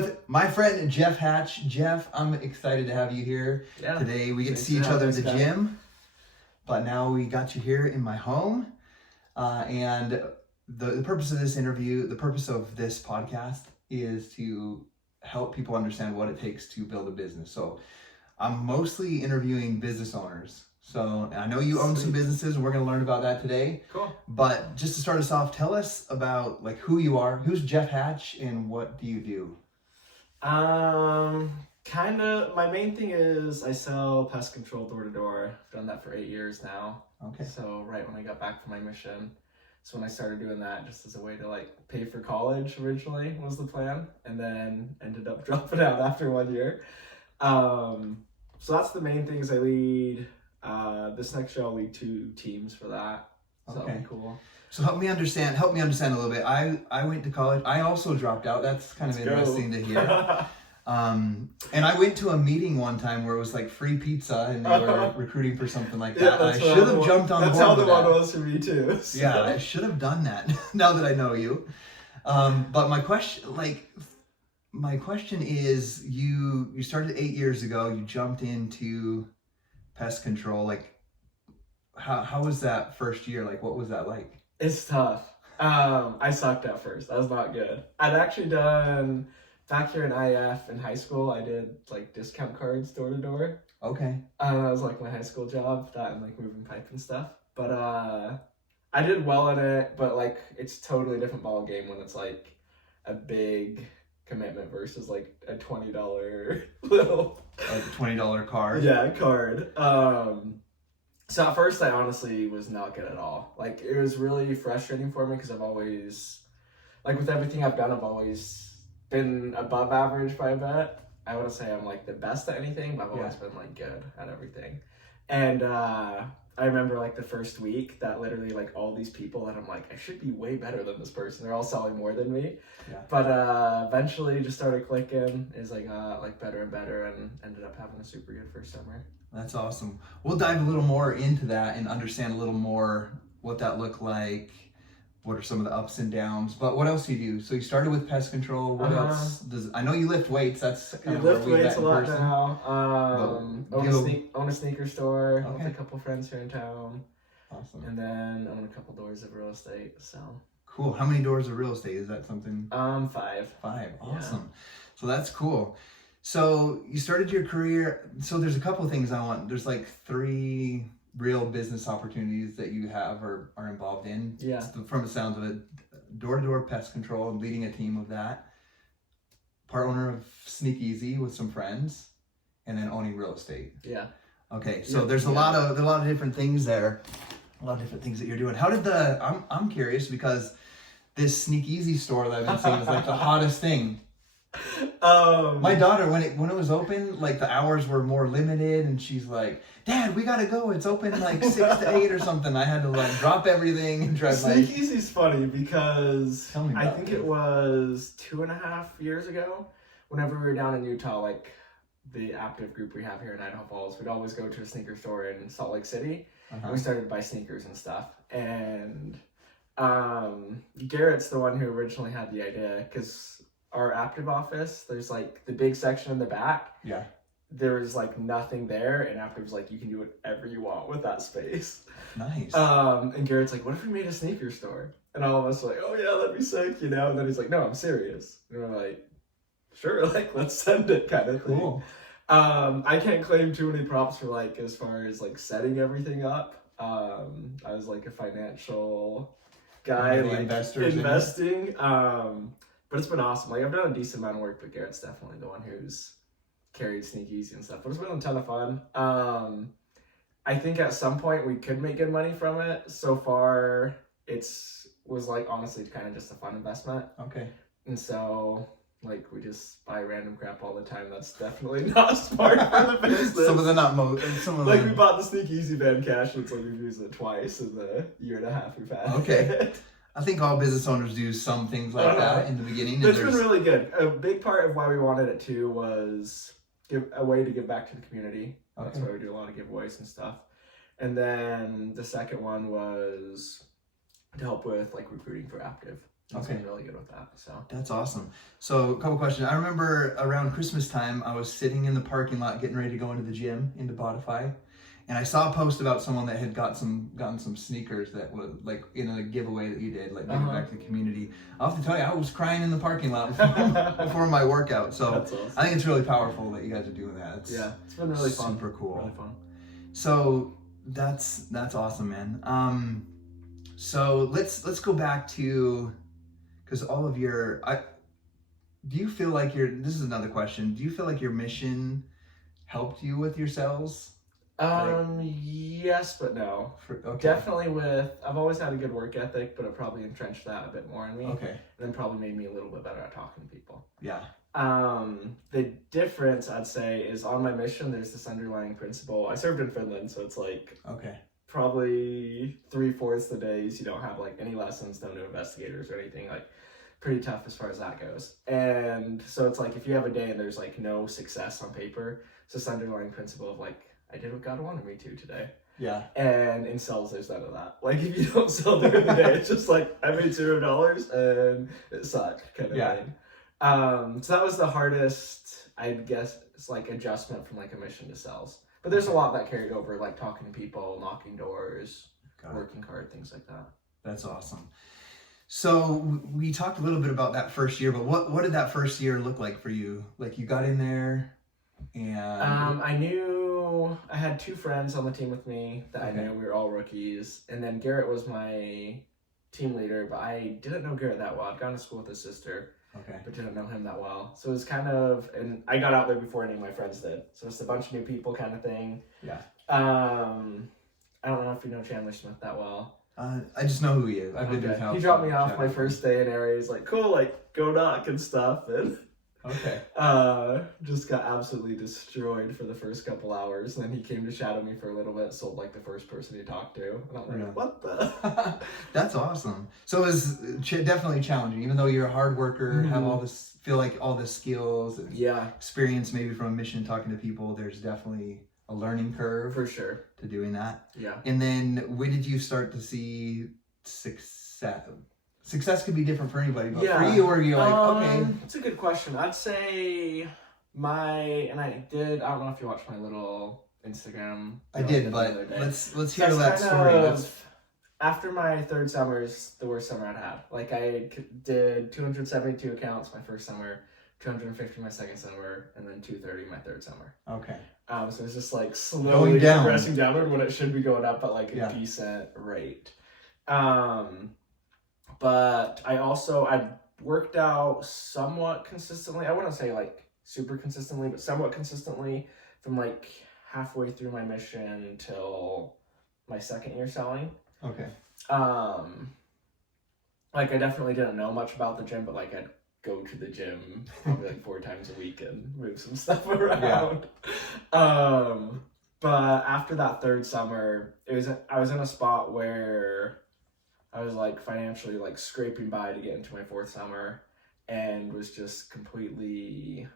with my friend Jeff Hatch. Jeff, I'm excited to have you here today. We get to see each other at the gym, but now we got you here in my home. And the purpose of this interview, the purpose of this podcast is to help people understand what it takes to build a business. So I'm mostly interviewing business owners. So I know you own some businesses, and we're going to learn about that today. Cool. But just to start us off, tell us about like who you are, who's Jeff Hatch, and what do you do? My main thing is I sell pest control door to door. I've done that for 8 years now. Okay. So right when I got back from my mission, so when I started doing that just as a way to like pay for college originally was the plan, and then ended up dropping out after 1 year. So that's the main things I lead. This next show I'll lead 2 teams for that. So that'll be cool. So help me understand a little bit. I went to college. I also dropped out. That's kind of interesting to hear. And I went to a meeting one time where it was like free pizza and they were recruiting for something like that. I should have jumped on board. That's how the one was for me too. So. Yeah, I should have done that now that I know you. But my question is, you started 8 years ago. You jumped into pest control. Like, how was that first year? Like, what was that like? It's tough. I sucked at first. I was not good. I'd actually done back here in IF in high school. I did like discount cards door to door. Okay. That was like my high school job. That and like moving pipe and stuff. But I did well in it. But like it's totally different ball game when it's like a big commitment versus like a $20 little like a $20 card. Yeah, card. So at first I honestly was not good at all. Like it was really frustrating for me because I've always, like with everything I've done, I've always been above average by a bit. I wouldn't say I'm like the best at anything, but I've always been like good at everything. And I remember like the first week that literally like all these people that I'm like, I should be way better than this person. They're all selling more than me. Yeah. But eventually just started clicking. Is like better and better, and ended up having a super good first summer. That's awesome. We'll dive a little more into that and understand a little more what that looked like. What are some of the ups and downs? But what else do you do? So you started with pest control. What else? I know you lift weights. That's kind of lift where we weights met a lot person. now. Own a sneaker store. Okay. With a couple friends here in town. Awesome. And then own a couple doors of real estate. So cool. How many doors of real estate? Is that something? 5. 5. Awesome. Yeah. So that's cool. So you started your career. So there's a couple of things there's like 3 real business opportunities that you have or are involved in. Yeah. From the sounds of it, door-to-door pest control, leading a team of that, part owner of Sneak Easy with some friends, and then owning real estate. Yeah. Okay, so there's a lot of different things there, a lot of different things that you're doing. How did I'm curious because this Sneak Easy store that I've been seeing is like the hottest thing. My daughter, when it was open, like the hours were more limited, and she's like, "Dad, we gotta go. It's open like 6 to 8 or something." I had to like drop everything and drive. Sneak Easy's funny because I think it was 2.5 years ago. Whenever we were down in Utah, like the active group we have here in Idaho Falls, we'd always go to a sneaker store in Salt Lake City, and we started to buy sneakers and stuff. And Garrett's the one who originally had the idea because our active office, there's like the big section in the back. Yeah. There was like nothing there, and Active's like, you can do whatever you want with that space. Nice. And Garrett's like, what if we made a sneaker store? And all of us were like, oh yeah, that'd be sick, you know? And then he's like, no, I'm serious. And we're like, sure, like let's send it kind of thing. Cool. I can't claim too many props for like as far as like setting everything up. I was like a financial guy, like investing. But it's been awesome. Like I've done a decent amount of work, but Garrett's definitely the one who's carried Sneak Easy and stuff. But it's been a ton of fun. I think at some point we could make good money from it. So far, was like honestly kind of just a fun investment. Okay. And so like we just buy random crap all the time. That's definitely not smart for the business. Some of them we bought the Sneak Easy van cash. It's like we've used it twice in the 1.5 we've had. Okay. I think all business owners do some things like that in the beginning. It's been really good. A big part of why we wanted it too was a way to give back to the community. Okay. That's why we do a lot of giveaways and stuff. And then the second one was to help with like recruiting for active. He's been really good with that. So that's awesome. So a couple questions. I remember around Christmas time, I was sitting in the parking lot getting ready to go into the gym into BODi, and I saw a post about someone that had gotten some sneakers that was like in a giveaway that you did, like giving back to the community. I'll have to tell you, I was crying in the parking lot before my workout. So awesome. I think it's really powerful that you guys are doing that. It's been really fun. Super cool. Really fun. So that's awesome, man. So let's go back to, because all of your, do you feel like this is another question, do you feel like your mission helped you with your sales? Yes, but no. Definitely I've always had a good work ethic, but it probably entrenched that a bit more in me. Okay. And then probably made me a little bit better at talking to people. Yeah. The difference, I'd say, is on my mission, there's this underlying principle. I served in Finland, so it's like, probably 3/4 the days you don't have like any lessons, no new investigators or anything, like pretty tough as far as that goes. And so it's like, if you have a day and there's like no success on paper, it's this underlying principle of like, I did what God wanted me to today. Yeah. And in sales, there's none of that. Like, if you don't sell during the day, it's just like, I made $0 and it sucked kind of thing. So that was the hardest, I guess, it's like adjustment from like a mission to sales. But there's a lot that carried over, like talking to people, knocking doors, working hard, things like that. That's awesome. So we talked a little bit about that first year, but what did that first year look like for you? Like, you got in there and... I knew I had 2 friends on the team with me that I knew. We were all rookies. And then Garrett was my team leader, but I didn't know Garrett that well. I'd gone to school with his sister. But didn't know him that well. So it was kind of, and I got out there before any of my friends did. So it's a bunch of new people kind of thing. Yeah. I don't know if you know Chandler Smith that well. I just know who he is. I've been to his house. He dropped me off my first day in area. He's like, cool, like, go knock and stuff. And just got absolutely destroyed for the first couple hours. And then he came to shadow me for a little bit, sold like the first person he talked to. And I'm like, what the? That's awesome. So it was definitely challenging, even though you're a hard worker, have all this, feel like all the skills and experience maybe from a mission, talking to people. There's definitely a learning curve for sure to doing that. Yeah. And then when did you start to see success? Success could be different for anybody, but for you, or you're like, okay. It's a good question. I'd say I don't know if you watched my little Instagram. I did, but let's hear that story. After my third summer is the worst summer I'd had. Like, I did 272 accounts my first summer, 250 my second summer, and then 230 my third summer. Okay. So it's just like slowly progressing downward when it should be going up at like a decent rate. But I worked out somewhat consistently. I wouldn't say like super consistently, but somewhat consistently from like halfway through my mission till my second year selling. Okay. Like, I definitely didn't know much about the gym, but like I'd go to the gym probably like 4 times a week and move some stuff around. But after that third summer, I was in a spot where I was like financially like scraping by to get into my 4th summer, and was just completely,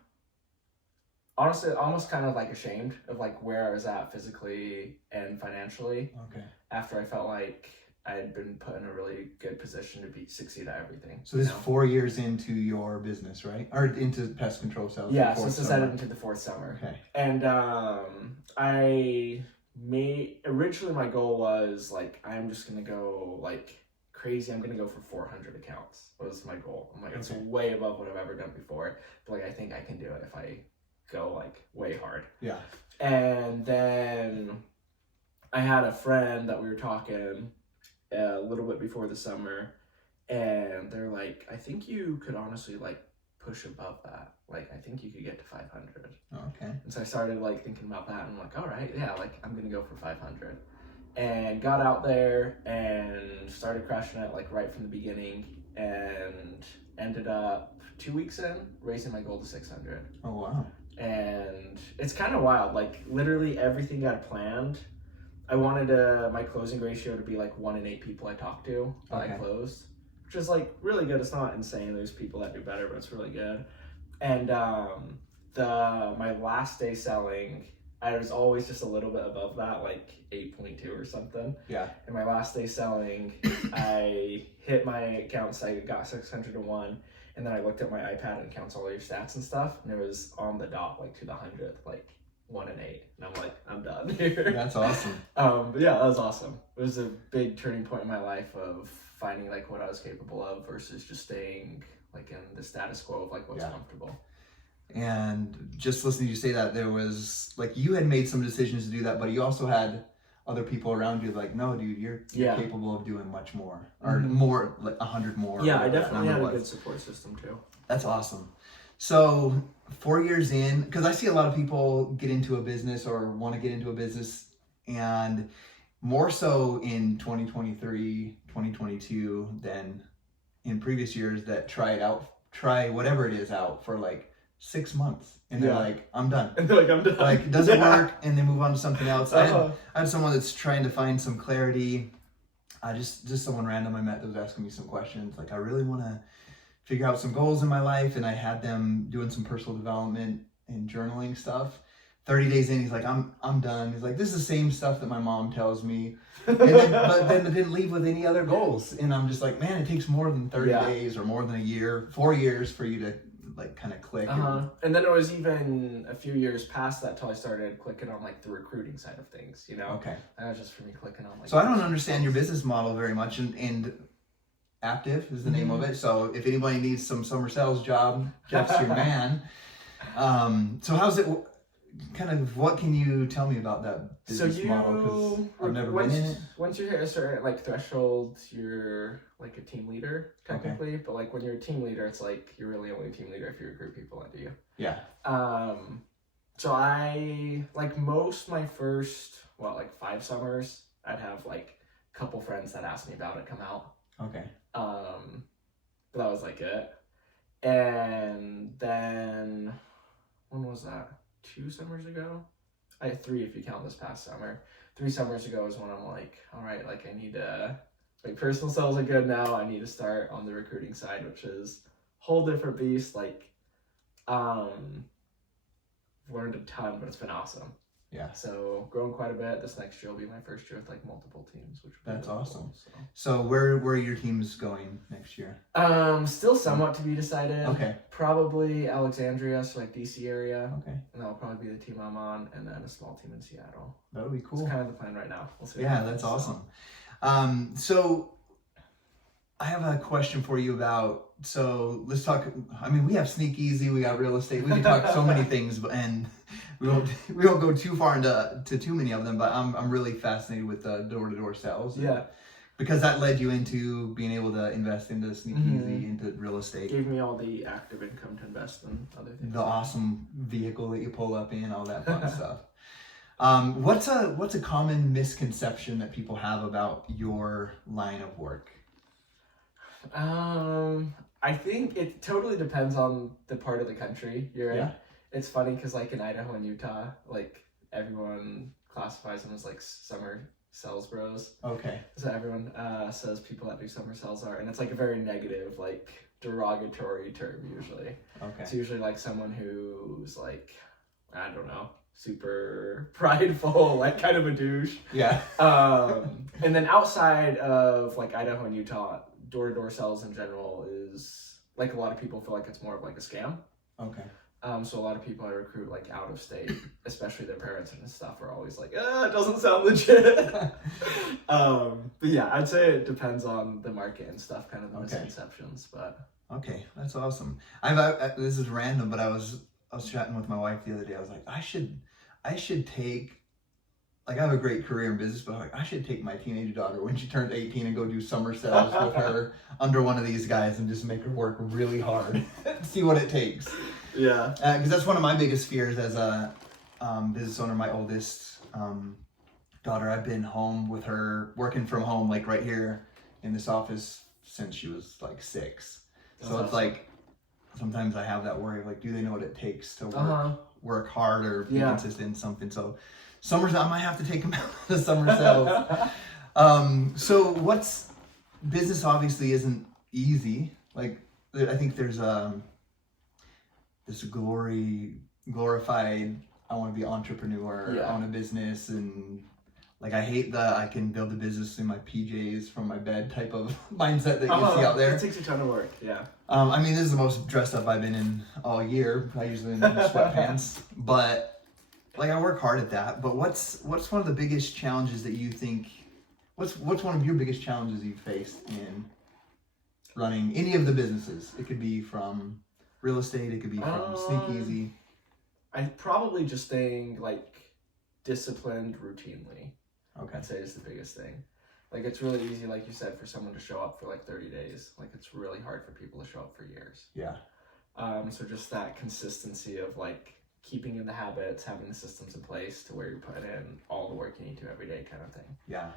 honestly, almost kind of like ashamed of like where I was at physically and financially. Okay. After I felt like I had been put in a really good position to succeed at everything. So this is 4 years into your business, right? Or into pest control sales? Yeah, so this is headed into the 4th summer. Okay. And originally my goal was like, I'm just going to go like crazy. I'm going to go for 400 accounts was my goal. I'm like, it's way above what I've ever done before. But like, I think I can do it if I go like way hard. Yeah. And then I had a friend that we were talking a little bit before the summer, and they're like, I think you could honestly like push above that. Like, I think you could get to 500. Okay. And so I started like thinking about that, and I'm like, all right, yeah, like I'm gonna go for 500, and got out there and started crushing it like right from the beginning, and ended up 2 weeks in raising my goal to 600. Oh wow. And it's kind of wild. Like, literally everything got planned. I wanted my closing ratio to be like 1 in 8 people I talked to that I closed, which is like really good. It's not insane. There's people that do better, but it's really good. And my last day selling, I was always just a little bit above that, like 8.2 or something. Yeah. And my last day selling, I hit my accounts. I got 601, and then I looked at my iPad and counts all your stats and stuff, and it was on the dot, like to the 100th, like 1 and 8, and I'm like, I'm done here. That's awesome. But yeah, that was awesome. It was a big turning point in my life of finding like what I was capable of versus just staying like in the status quo of like what's comfortable. And just listening to you say that, there was like you had made some decisions to do that, but you also had other people around you like, no, dude, you're capable of doing much more, or more, like 100 more. Yeah, I definitely had a good support system too. That's awesome. So 4 years in, because I see a lot of people get into a business or want to get into a business, and more so in 2023, 2022 than in previous years, that try whatever it is out for like 6 months, and they're like, I'm done. And they're like, I'm done. Like, does it work? And they move on to something else. I had someone that's trying to find some clarity. Just someone random I met that was asking me some questions. Like, I really want to figure out some goals in my life, and I had them doing some personal development and journaling stuff. 30 days in, he's like, I'm done. He's like, this is the same stuff that my mom tells me. But then it didn't leave with any other goals. And I'm just like, man, it takes more than 30 days or more than a year, 4 years for you to like kind of click. And then it was even a few years past that till I started clicking on like the recruiting side of things, you know? Okay. That was just for me clicking on like... So I don't understand your business model very much, and Active is the name of it. So if anybody needs some summer sales job, Jeff's your man. So how's it, kind of, what can you tell me about that business model? Because I've never been in it. Once you hit a certain like threshold, you're like a team leader technically. Okay. But like when you're a team leader, it's like you're really only a team leader if you recruit people under you. Yeah. So I like my first like 5 summers, I'd have like a couple friends that asked me about it come out. Okay. But that was like it. And then when was that? 2 summers ago? I had 3 if you count this past summer. 3 summers ago is when I'm like, all right, like I need to, like personal sales are good now. I need to start on the recruiting side, which is a whole different beast. Like, learned a ton, but it's been awesome. Yeah. So growing quite a bit. This next year will be my first year with like multiple teams, which that's really awesome. Cool, so where are your teams going next year? Still somewhat to be decided. Okay. Probably Alexandria, so like DC area. Okay. And that'll probably be the team I'm on, and then a small team in Seattle. That would be cool. It's kind of the plan right now. We'll see. Yeah, that's awesome. So I have a question for you about. So let's talk. I mean, we have Sneak Easy, we got real estate. We can talk so many things, and we won't go too far into too many of them. But I'm really fascinated with the door-to-door sales. Yeah. Because that led you into being able to invest into Sneak Easy, into real estate. Gave me all the active income to invest in other things. The awesome vehicle that you pull up in, all that fun stuff. What's a common misconception that people have about your line of work? I think it totally depends on the part of the country you're in. It's funny because like in Idaho and Utah, like everyone classifies them as like summer sales bros. Okay. So everyone says people that do summer sales are, and it's like a very negative, like derogatory term usually. Okay. It's usually like someone who's like, I don't know, super prideful, like kind of a douche. Yeah. And then outside of like Idaho and Utah, door-to-door sales in general is like a lot of people feel like it's more of like a scam. Okay. So a lot of people I recruit like out of state, especially their parents and stuff, are always like, it doesn't sound legit. But yeah, I'd say it depends on the market and stuff, kind of the misconceptions. But okay, that's awesome. This is random, but I was chatting with my wife the other day. I was like, I should take. Like, I have a great career in business, but like, I should take my teenage daughter when she turns 18 and go do summer sales with her under one of these guys and just make her work really hard. See what it takes. Yeah. Because that's one of my biggest fears as a business owner. My oldest daughter, I've been home with her, working from home, like right here in this office since she was like 6. So it's like, sometimes I have that worry of like, do they know what it takes to work hard or be consistent in something? So summers, I might have to take them out to summer sales. So business obviously isn't easy. Like, I think there's this glorified I want to be an entrepreneur. Yeah. I want a business, and like I hate the I can build a business in my PJs from my bed type of mindset that you see out there. It takes a ton of work. Yeah. I mean, this is the most dressed up I've been in all year. I usually in sweatpants, but like I work hard at that. But what's one of the biggest challenges that you think? What's one of your biggest challenges you've faced in running any of the businesses? It could be from real estate. It could be from Sneakeasy. I probably just staying like disciplined routinely. Okay. I'd say is the biggest thing. Like it's really easy, like you said, for someone to show up for like 30 days. Like it's really hard for people to show up for years. Yeah. So just that consistency of like keeping in the habits, having the systems in place to where you put in all the work you need to every day kind of thing. Yeah.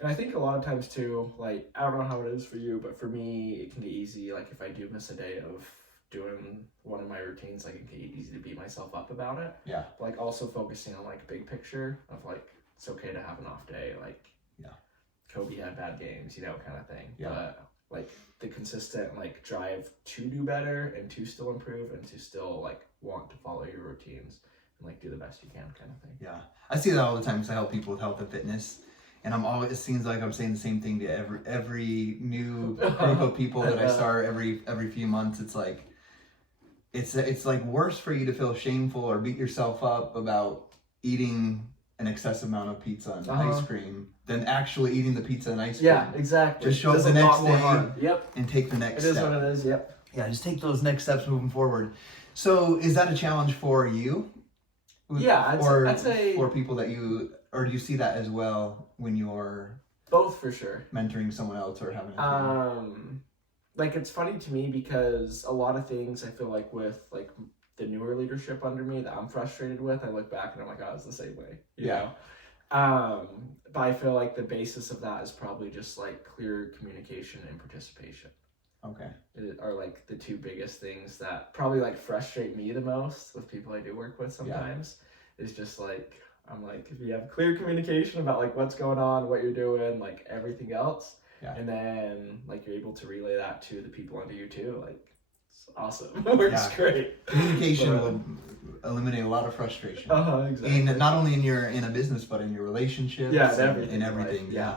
And I think a lot of times too, like, I don't know how it is for you, but for me, it can get easy. Like if I do miss a day of doing one of my routines, like it can get easy to beat myself up about it. Yeah. But, like also focusing on like big picture of like, it's okay to have an off day. Like, yeah, Kobe had bad games, you know, kind of thing. Yeah. But like the consistent like drive to do better and to still improve and to still like want to follow your routines and like do the best you can kind of thing. Yeah. I see that all the time because I help people with health and fitness. And it seems like I'm saying the same thing to every new group of people that I start every few months. It's like, it's like worse for you to feel shameful or beat yourself up about eating an excessive amount of pizza and ice cream than actually eating the pizza and ice cream. Yeah, exactly. Just show up the next day and take the next step. It is what it is, yep. Yeah, just take those next steps moving forward. So is that a challenge for you? Yeah, I'd say for people that you, or do you see that as well when you're both for sure mentoring someone else or having a team? Like it's funny to me because a lot of things I feel like with like the newer leadership under me that I'm frustrated with, I look back and I'm like, oh, it's the same way, you know? But I feel like the basis of that is probably just like clear communication and participation. Okay. It are like the two biggest things that probably like frustrate me the most with people I do work with sometimes. Is just like, I'm like, if you have clear communication about like what's going on, what you're doing, like everything else, and then like you're able to relay that to the people under you too, like it's awesome. It works great. Communication will eliminate a lot of frustration. Exactly. And not only in a business, but in your relationships. In everything. Life. Yeah.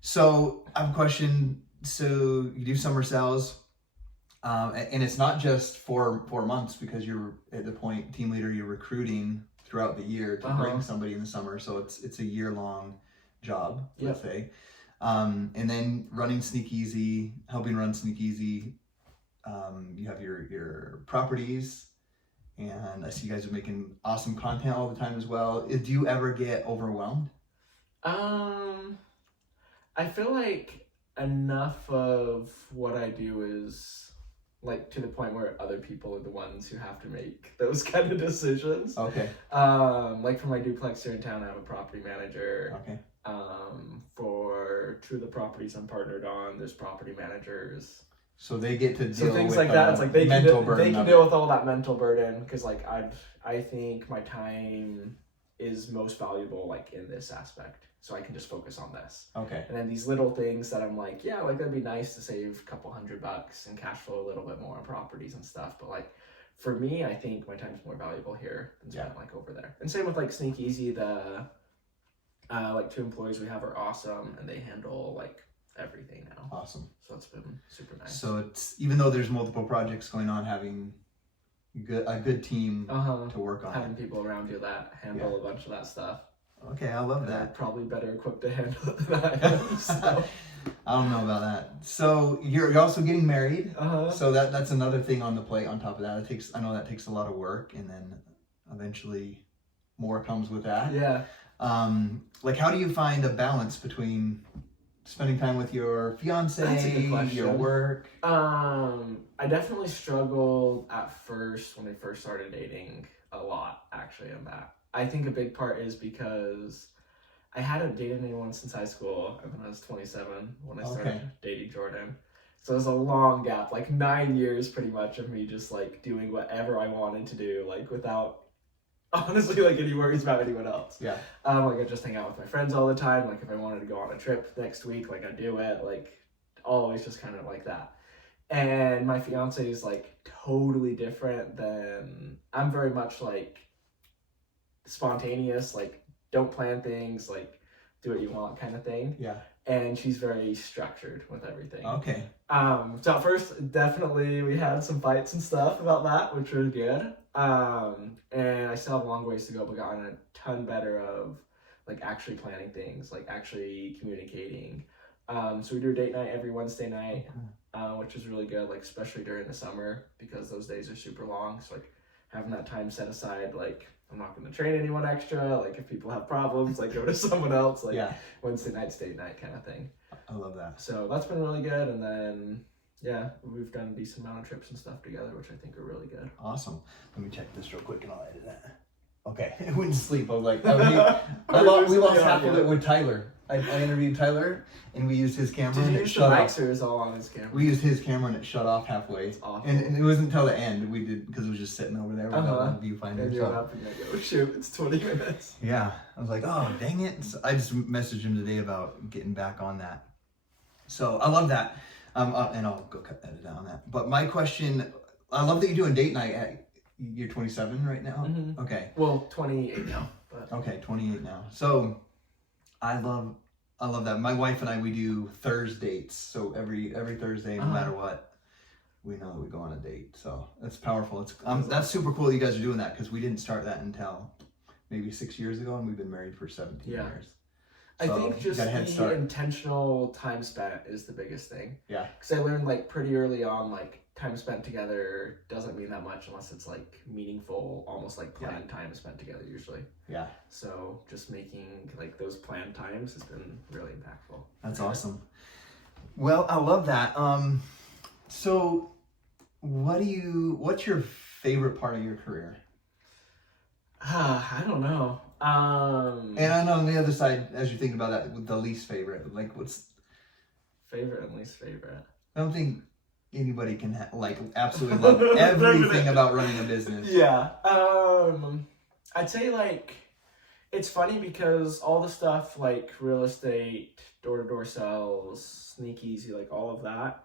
So I have a question. So you do summer sales, and it's not just for 4 months because you're at the point team leader, you're recruiting throughout the year to bring somebody in the summer. So it's a year-long job, let's say. And then running Sneakeasy, helping run Sneakeasy. You have your properties, and I see you guys are making awesome content all the time as well. Do you ever get overwhelmed? I feel like enough of what I do is like to the point where other people are the ones who have to make those kind of decisions. Okay. Like for my duplex here in town, I have a property manager. Okay. For two of the properties I'm partnered on, there's property managers. So they get to deal things with like that. It's like they can burden deal with all that mental burden because like I think my time is most valuable like in this aspect. So I can just focus on this. Okay. And then these little things that I'm like, yeah, like that'd be nice to save a couple $100 and cash flow a little bit more on properties and stuff. But like for me, I think my time's more valuable here than spent like over there. And same with like Sneakeasy, the like 2 employees we have are awesome and they handle like everything now. Awesome. So it's been super nice. So it's, even though there's multiple projects going on, having a good team to work on. Having people around you that handle a bunch of that stuff. Okay, I love that. They're probably better equipped to handle it than I am. So. I don't know about that. So you're also getting married. So that's another thing on the plate. On top of that, I know that takes a lot of work, and then eventually more comes with that. Yeah. Like, how do you find a balance between spending time with your fiance, That's a good question. your work? I definitely struggled at first when I first started dating a lot, actually, on that. I think a big part is because I hadn't dated anyone since high school, and then I was 27 when I started dating Jordan. So it was a long gap, like 9 years pretty much of me just like doing whatever I wanted to do, like without honestly like any worries about anyone else. Yeah. Like I just hang out with my friends all the time. Like if I wanted to go on a trip next week, like I'd do it, like always just kind of like that. And my fiance is like totally different than, I'm very much like spontaneous, like don't plan things, like do what you want kind of thing. Yeah. And she's very structured with everything. Okay. So at first, definitely we had some fights and stuff about that, which was good. And I still have a long ways to go, but gotten a ton better of like actually planning things, like actually communicating. So we do a date night every Wednesday night, which is really good, like especially during the summer because those days are super long. So like having that time set aside, like I'm not going to train anyone extra. Like if people have problems, like go to someone else. Like Wednesday night's date night kind of thing. I love that. So that's been really good. And then we've done a decent amount of trips and stuff together, which I think are really good. Awesome. Let me check this real quick and I'll edit that. Okay, I went to sleep. I was like, we lost half of it with Tyler. I interviewed Tyler and we used his camera. Did you and use the mics or is all on his camera? We used his camera and it shut off halfway. That's awful. And it wasn't until the end we did because it was just sitting over there without a viewfinder. And you're up and you go, shoot, it's 20 minutes. Yeah, I was like, oh, dang it. So I just messaged him today about getting back on that. So I love that. And I'll go edit on that. But my question, I love that you're doing date night you're 27 right now? Mm-hmm. Okay. Well, 28 now. But. Okay, 28 now. So I love that. My wife and I, we do Thursdays. So every Thursday, no matter what, we know that we go on a date. So that's powerful. That's super cool that you guys are doing that because we didn't start that until maybe 6 years ago and we've been married for 17 years. I think just the intentional time spent is the biggest thing. Yeah. Because I learned like pretty early on, like time spent together doesn't mean that much unless it's like meaningful, almost like planned time spent together usually. Yeah. So just making like those planned times has been really impactful. That's awesome. Well, I love that. So what's your favorite part of your career? I don't know. And I know on the other side, as you're thinking about that, with the least favorite, like what's favorite and least favorite? I don't think anybody can absolutely love everything about running a business. Yeah. I'd say like it's funny because all the stuff like real estate, door-to-door sales, Sneak Easy, like all of that,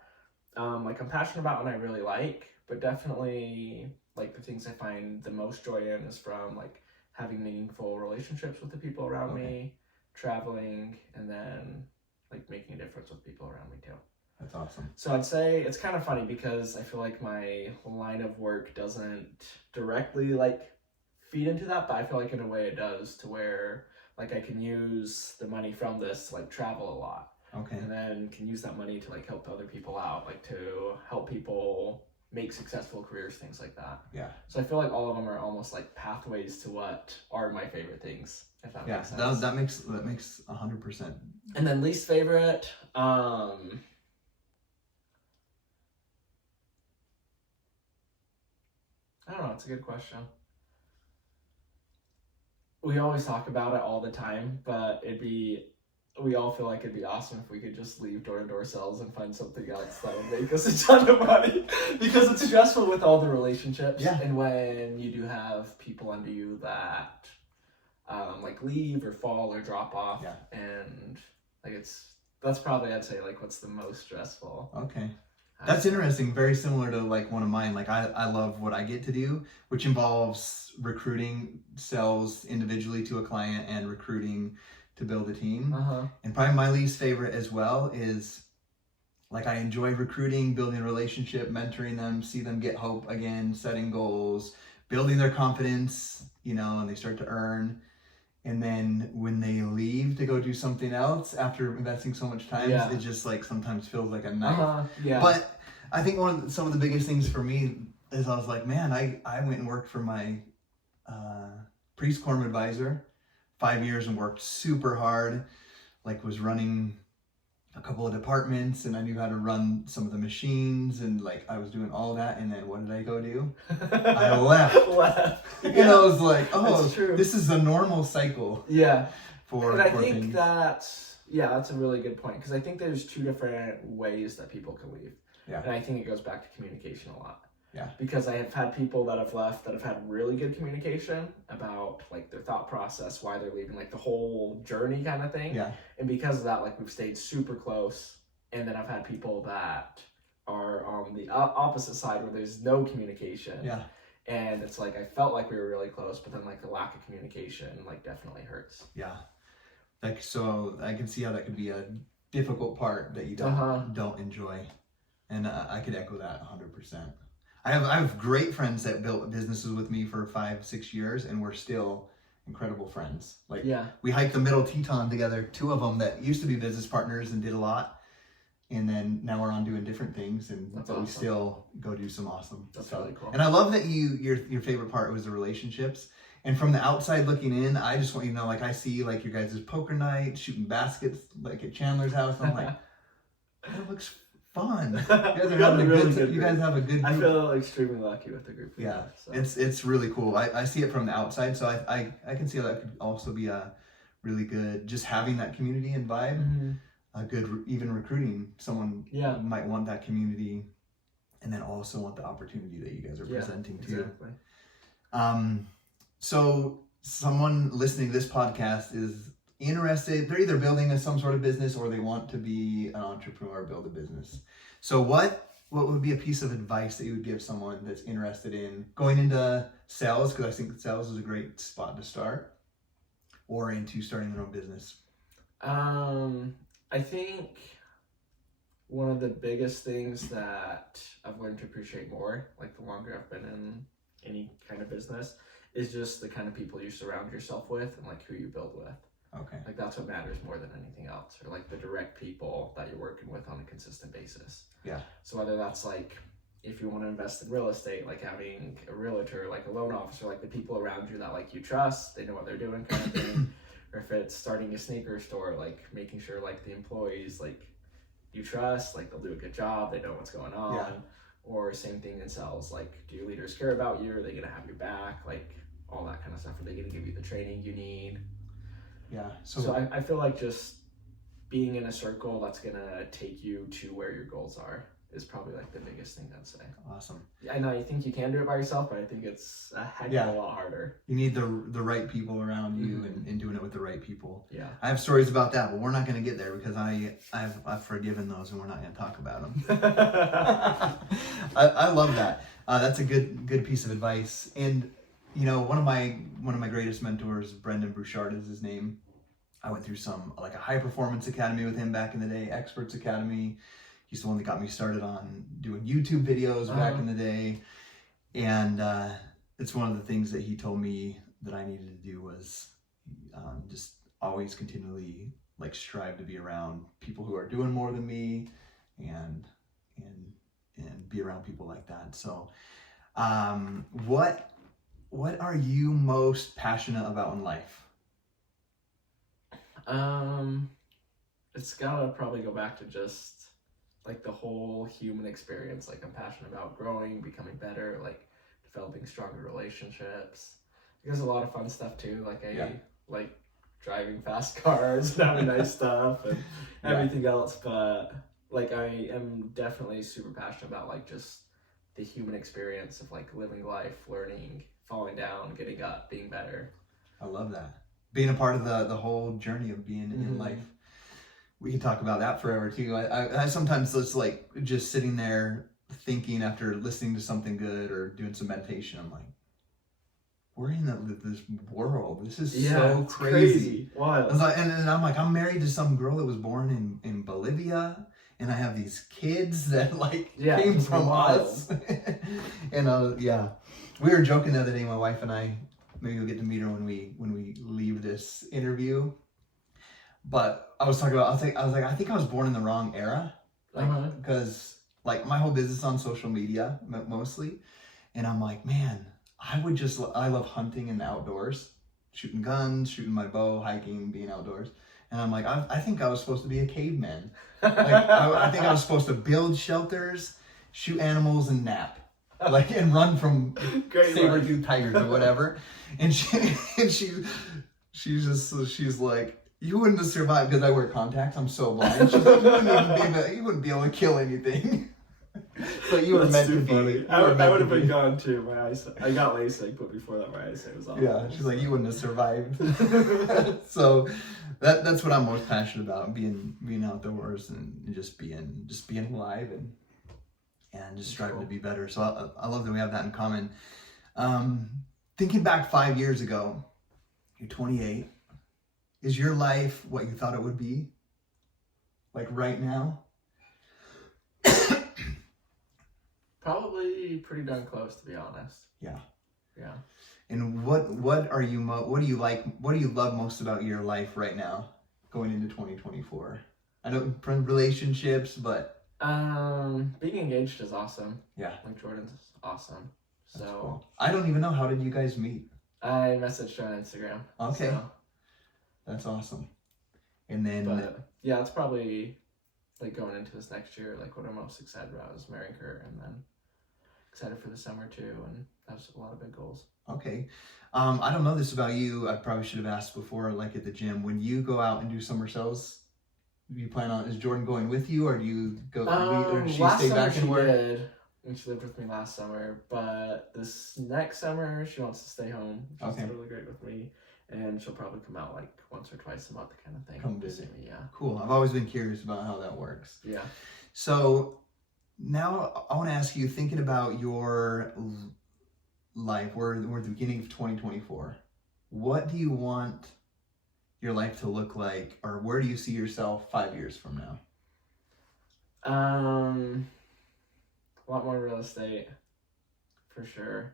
like I'm passionate about and I really like, but definitely like the things I find the most joy in is from like having meaningful relationships with the people around me, traveling, and then like making a difference with people around me too. That's awesome. So I'd say it's kind of funny because I feel like my line of work doesn't directly like feed into that, but I feel like in a way it does, to where like I can use the money from this to like travel a lot. Okay. And then can use that money to like help other people out, like to help people make successful careers, things like that. Yeah. So I feel like all of them are almost like pathways to what are my favorite things, if that makes sense. That makes 100%. And then least favorite, I don't know, it's a good question. We always talk about it all the time, but we all feel like it'd be awesome if we could just leave door-to-door sales and find something else that would make us a ton of money, because it's stressful with all the relationships. Yeah. And when you do have people under you that like leave or fall or drop off, and like that's probably, I'd say, like what's the most stressful. Okay. That's interesting. Very similar to like one of mine. Like I love what I get to do, which involves recruiting sales individually to a client and recruiting to build a team. And probably my least favorite as well is like I enjoy recruiting, building a relationship, mentoring them, see them get hope again, setting goals, building their confidence, and they start to earn. And then when they leave to go do something else after investing so much time, it just like sometimes feels like a knife. But I think some of the biggest things for me is I was like, man, I went and worked for my pre-scorm advisor 5 years and worked super hard, like was running a couple of departments and I knew how to run some of the machines and like I was doing all that. And then what did I go do? I left. And I was like, oh, this is a normal cycle. Yeah. And I think that's a really good point, because I think there's two different ways that people can leave. Yeah. And I think it goes back to communication a lot. Yeah. Because I have had people that have left that have had really good communication about like their thought process, why they're leaving, like the whole journey kind of thing. Yeah. And because of that, like we've stayed super close. And then I've had people that are on the opposite side where there's no communication. Yeah. And it's like, I felt like we were really close, but then like the lack of communication like definitely hurts. Yeah. Like, so I can see how that could be a difficult part that you don't enjoy. And I could echo that 100%. I have great friends that built businesses with me for 5-6 years, and we're still incredible friends. Like, we hiked the Middle Teton together, 2 of them that used to be business partners and did a lot. And then now we're on doing different things, and we still go do some awesome stuff. That's really cool. And I love that your favorite part was the relationships. And from the outside looking in, I just want you to know, like, I see like your guys' poker night, shooting baskets like at Chandler's house. And I'm like, that looks fun. You guys are having a good group. You guys have a good group. I feel extremely lucky with the group. So. It's really cool. I see it from the outside, so I can see how that could also be a really good, just having that community and vibe. Mm-hmm. A good, even recruiting someone might want that community, and then also want the opportunity that you guys are presenting too. Exactly. So someone listening to this podcast is interested. They're either building some sort of business, or they want to be an entrepreneur, build a business. So what would be a piece of advice that you would give someone that's interested in going into sales? Because I think sales is a great spot to start, or into starting their own business. I think one of the biggest things that I've learned to appreciate more, like the longer I've been in any kind of business, is just the kind of people you surround yourself with and like who you build with. Okay. Like that's what matters more than anything else, or like the direct people that you're working with on a consistent basis. Yeah. So whether that's like, if you want to invest in real estate, like having a realtor, like a loan officer, like the people around you that like you trust, they know what they're doing kind of thing. Or if it's starting a sneaker store, like making sure like the employees like you trust, like they'll do a good job, they know what's going on. Yeah. Or same thing in sales, like do your leaders care about you? Are they gonna have your back? Like all that kind of stuff. Are they gonna give you the training you need? Yeah. So I feel like just being in a circle that's gonna take you to where your goals are is probably like the biggest thing I'd say. Awesome. I know you think you can do it by yourself, but I think it's a heck of a lot harder. You need the right people around you, and doing it with the right people. Yeah. I have stories about that, but we're not going to get there because I've forgiven those, and we're not going to talk about them. I love that. That's a good piece of advice. And you know, one of my greatest mentors, Brendan Bouchard is his name. I went through like a high performance academy with him back in the day, Experts Academy. He's the one that got me started on doing YouTube videos back in the day. And it's one of the things that he told me that I needed to do was just always continually like strive to be around people who are doing more than me, and be around people like that. So what are you most passionate about in life? It's gotta probably go back to just like the whole human experience. Like I'm passionate about growing, becoming better, like developing stronger relationships. There's a lot of fun stuff too. Like I like driving fast cars and having nice stuff and everything else. But like I am definitely super passionate about like just the human experience of like living life, learning, falling down, getting up, being better. I love that. Being a part of the whole journey of being in life. We can talk about that forever too. I sometimes it's like just sitting there thinking after listening to something good or doing some meditation. I'm like, we're in this world. This is so crazy. Wild. And I'm like, I'm married to some girl that was born in Bolivia, and I have these kids that like came from us. And we were joking the other day, my wife and I. Maybe you'll get to meet her when we leave this interview. But I was talking about, I think I was born in the wrong era, like, because like my whole business is on social media mostly, and I'm like, man, I love hunting and outdoors, shooting guns, shooting my bow, hiking, being outdoors, and I'm like, I think I was supposed to be a caveman, like I think I was supposed to build shelters, shoot animals, and nap, like and run from saber-toothed tigers or whatever, and she's like, you wouldn't have survived because I wear contacts. I'm so blind. She's like, you wouldn't be able to kill anything. So you were meant to be. I would have been gone too. My eyesight. I got LASIK, but before that, my eyesight was off. Yeah, she's like, you wouldn't have survived. So that's what I'm most passionate about: being outdoors and just being alive and just striving to be better. So I love that we have that in common. Thinking back 5 years ago, you're 28. Is your life what you thought it would be? Like right now? Probably pretty darn close, to be honest. Yeah. Yeah. And what do you like? What do you love most about your life right now, going into 2024? I know relationships, but being engaged is awesome. Yeah. Like Jordan's awesome. That's So cool. I don't even know, how did you guys meet? I messaged her on Instagram. Okay. So. That's awesome. And then yeah, it's probably like going into this next year, like what I'm most excited about is marrying her, and then excited for the summer too, and that's a lot of big goals. Okay. I don't know this about you. I probably should have asked before, like at the gym, when you go out and do summer cells, do you plan on, is Jordan going with you, or do you go, or she stay back and work? Did, and she lived with me last summer, but this next summer she wants to stay home. She's really great with me, and she'll probably come out like once or twice a month kind of thing. Come visit me, yeah. Cool. I've always been curious about how that works. Yeah. So now I want to ask you, thinking about your life, we're at the beginning of 2024. What do you want your life to look like, or where do you see yourself 5 years from now? A lot more real estate, for sure.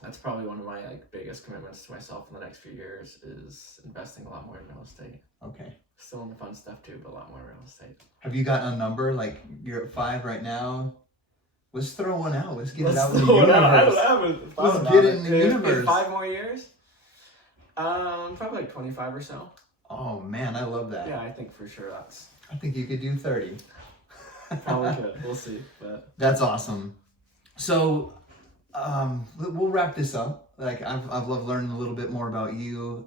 That's probably one of my biggest commitments to myself in the next few years, is investing a lot more in real estate. Okay. Still in the fun stuff too, but a lot more real estate. Have you got a number? Like, you're at 5 right now. Let's throw one out. Let's get it out in the universe. I don't have it. Let's get it in the universe. In 5 more years? Probably like 25 or so. Oh man, I love that. Yeah, I think for sure that's. I think you could do 30. Probably could. We'll see. But that's awesome. So, we'll wrap this up. Like, I've loved learning a little bit more about you.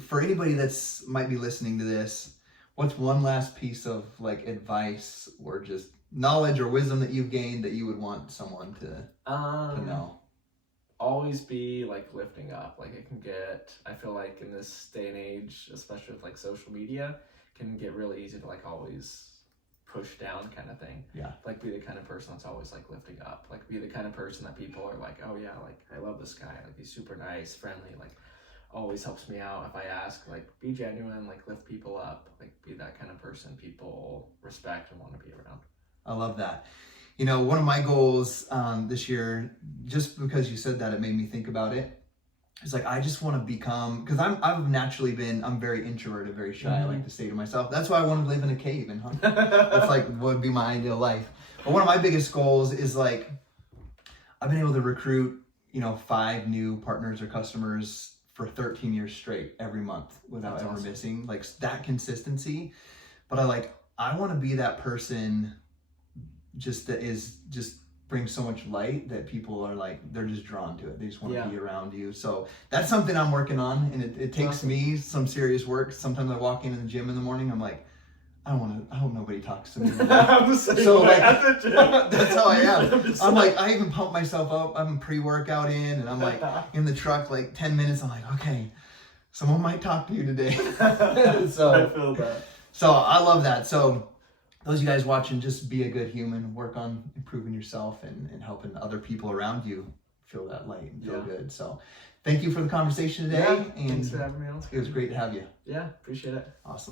For anybody that's might be listening to this, what's one last piece of advice or just knowledge or wisdom that you've gained that you would want someone to know? Always be lifting up. I feel like in this day and age, especially with social media, can get really easy to always push down kind of thing. Yeah. Be the kind of person that's always lifting up. Be the kind of person that people are oh yeah, I love this guy. He's super nice, friendly, always helps me out if I ask. Be genuine, lift people up. Be that kind of person people respect and want to be around. I love that. One of my goals this year, just because you said that, it made me think about it. It's I just want to become, because I'm very introverted, very shy. I like to stay to myself. That's why I want to live in a cave in Hunter. That's would be my ideal life. But one of my biggest goals is I've been able to recruit, 5 new partners or customers for 13 years straight every month without That's ever awesome. missing, that consistency. But I want to be that person that brings so much light that people are they're just drawn to it. They just want to be around you. So that's something I'm working on, and it takes me some serious work. Sometimes I walk in the gym in the morning, I'm I hope nobody talks to me. So that's how I am. I even pump myself up. I'm pre-workout in, and I'm in the truck 10 minutes. I'm okay, someone might talk to you today. So I feel that. So I love that. So those of you guys watching, just be a good human, work on improving yourself and helping other people around you feel that light and feel good. So thank you for the conversation today. And thanks for having me on. It was great to have you. Yeah, appreciate it. Awesome.